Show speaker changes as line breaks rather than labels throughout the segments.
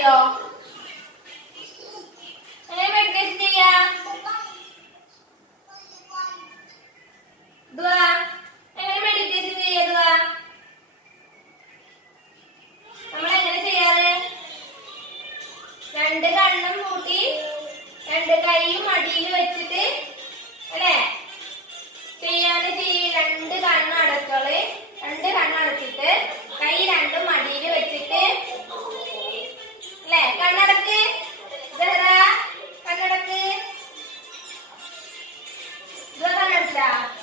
y'all. Yeah.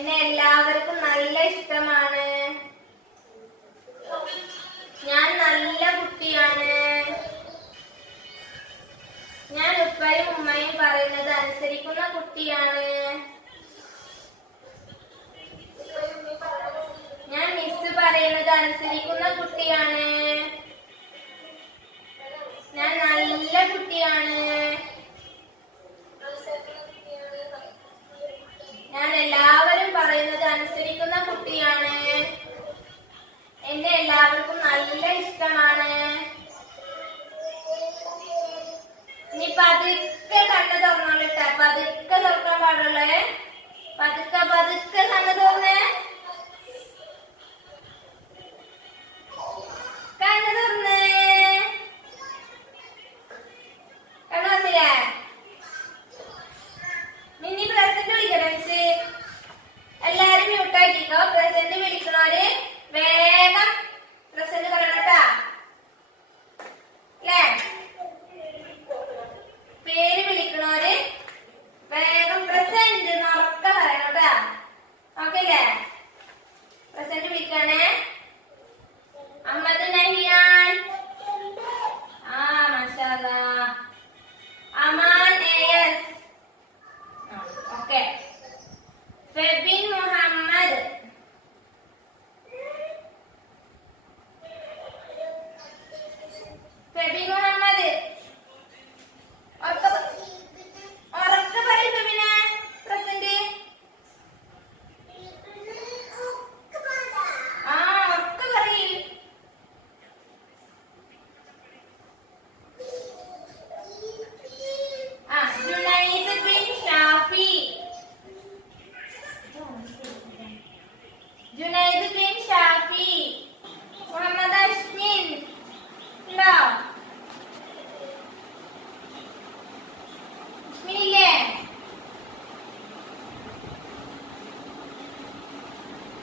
എന്നെ എല്ലാവർക്കും നല്ല ഇഷ്ടമാണ്. ഞാൻ നല്ല കുട്ടിയാണ്. ഞാൻ ഉപ്പയും ഉമ്മയും പറയുന്നത് അനുസരിക്കുന്ന കുട്ടിയാണ്. ഞാൻ മിസ് പറയുന്നത് അനുസരിക്കുന്ന കുട്ടിയാണ്. ഞാൻ നല്ല കുട്ടിയാണ്. എന്റെ എല്ലാവർക്കും നല്ല ഇഷ്ടമാണ്. ഇനി പതുക്കെ കണ്ണ് തുറന്നോളട്ടെ പതുക്കെ തുറക്കാൻ പാടുള്ളേ. പതുക്കെ പതുക്കെ കണ്ണ് തോന്നേ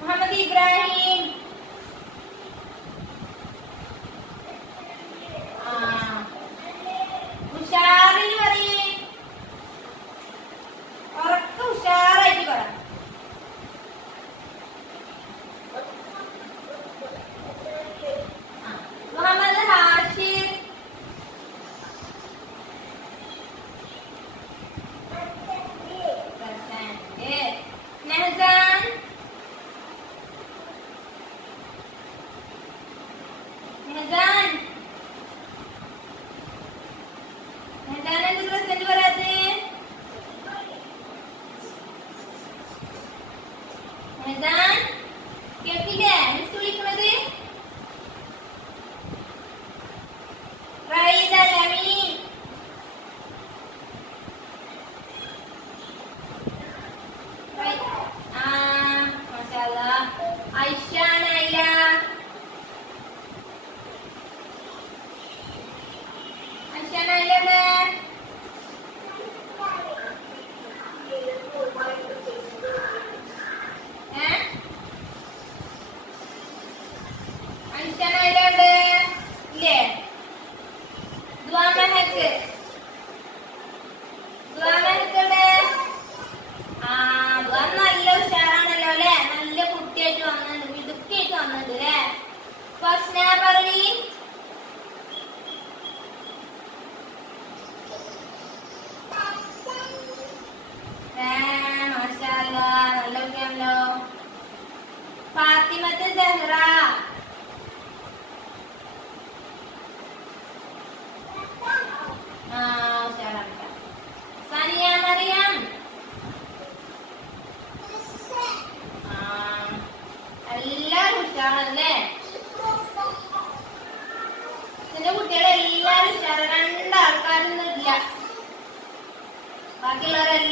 Mohammad Ibrahim. Medan. Kepi deh, ni tulis mana tu? അടുത്തത് ദഹ്റ സനിയ മറിയം. എല്ലാരും ഉഷാറല്ലേ? നിന്റെ കുട്ടികളെ എല്ലാരും ഉഷാറ്. രണ്ടാൾക്കാരൊന്നും ഇല്ല. ബാക്കിയുള്ളവരെല്ലാം